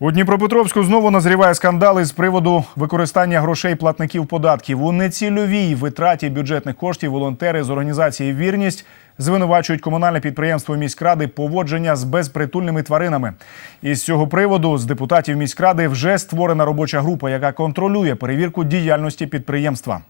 У Дніпропетровську знову назріває скандал із приводу використання грошей платників податків. У нецільовій витраті бюджетних коштів волонтери з організації Вірність звинувачують комунальне підприємство міськради поводження з безпритульними тваринами. Із цього приводу з депутатів міськради вже створена робоча група, яка контролює перевірку діяльності підприємства.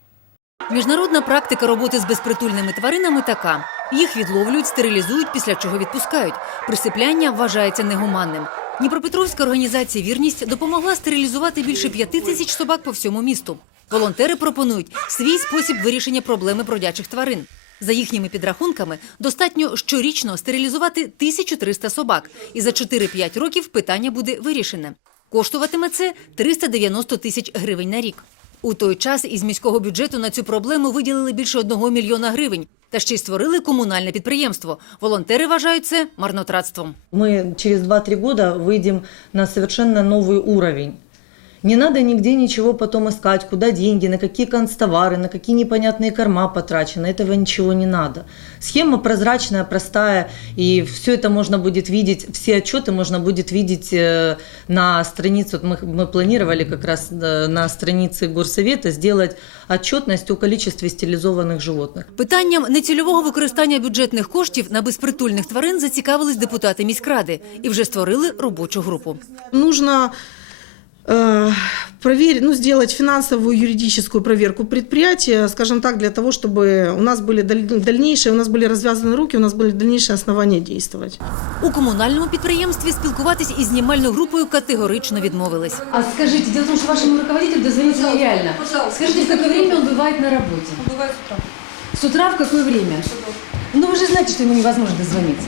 Міжнародна практика роботи з безпритульними тваринами така: їх відловлюють, стерилізують, після чого відпускають. Присипляння вважається негуманним. Дніпропетровська організація Вірність допомогла стерилізувати більше п'яти тисяч собак по всьому місту. Волонтери пропонують свій спосіб вирішення проблеми бродячих тварин. За їхніми підрахунками, достатньо щорічно стерилізувати 1300 собак, і за 4-5 років питання буде вирішене. Коштуватиме це 390 тисяч гривень на рік. У той час із міського бюджету на цю проблему виділили більше одного мільйона гривень. Та ще й створили комунальне підприємство. Волонтери вважають це марнотратством. Мы через 2-3 года выйдем на совершенно новый уровень. Не надо нигде ничего потом искать, куда деньги, на какие констовары, на какие непонятные корма потрачены. Этого ничего не надо. Схема прозрачная, простая, и все это можно будет видеть, все отчеты можно будет видеть э, на странице. Вот мы, мы планировали как раз э, на странице горсовета сделать отчетность о количестве стерилизованных животных. Питанням нецільового використання бюджетних коштів на безпритульних тварин зацікавились депутати міськради і вже створили робочу групу. Нужно э, проверить, ну, сделать финансовую юридическую проверку предприятия, скажем так, для того, чтобы у нас были даль- дальнейшие, у нас были развязаны руки, у нас были дальнейшие основания действовать. У комунальному підприємстві спілкуватись із знімальною групою категорично відмовились. А скажите, дело в том, что вашему руководителю дозвониться нереально. Скажите, в какое время он бывает на работе? Бывает с утра. С утра в какое время? Ну вы же знаете, что ему невозможно дозвониться.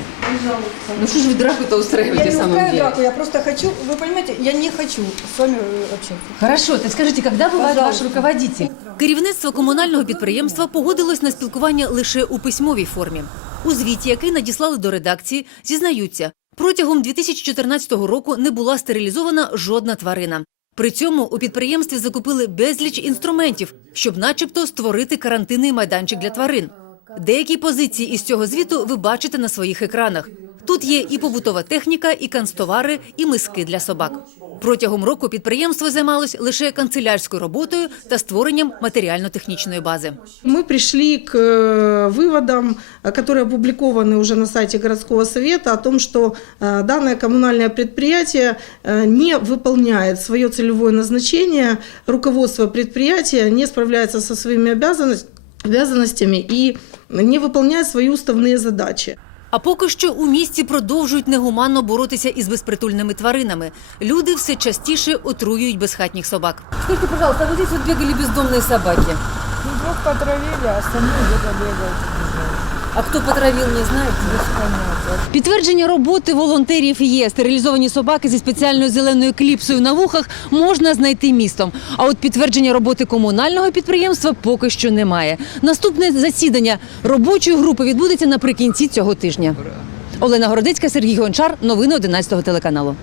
Ну что же вы драку-то Я устраиваете не в самом устраиваю деле? драку, я просто хочу, вы понимаете, я не хочу с вами э, общаться. Хорошо, так скажите, когда бывает ваш Пожалуйста. руководитель? Керівництво комунального підприємства погодилось на спілкування лише у письмовій формі. У звіті, який надіслали до редакції, зізнаються, протягом 2014 року не була стерилізована жодна тварина. При цьому у підприємстві закупили безліч інструментів, щоб начебто створити карантинний майданчик для тварин. Деякі позиції із цього звіту ви бачите на своїх екранах. Тут є і побутова техніка, і канцтовари, і миски для собак. Протягом року підприємство займалось лише канцелярською роботою та створенням матеріально-технічної бази. Мы пришли к э, выводам, э, которые опубликованы уже на сайте городского совета, о том, что э, данное коммунальное предприятие э, не выполняет свое целевое назначение, руководство предприятия не справляется со своими обязанность- обязанностями и не выполняет свои уставные задачи. А поки що у місті продовжують негуманно боротися із безпритульними тваринами. Люди все частіше отруюють безхатніх собак. Скажите, пожалуйста, а вот здесь вот бегали бездомные собаки. Ну, двух потравили, а остальные где-то бегают. А кто потравил, не знаете? Підтвердження роботи волонтерів є. Стерилізовані собаки зі спеціальною зеленою кліпсою на вухах можна знайти містом. А от підтвердження роботи комунального підприємства поки що немає. Наступне засідання робочої групи відбудеться наприкінці цього тижня. Олена Городецька, Сергій Гончар. Новини 11 телеканалу.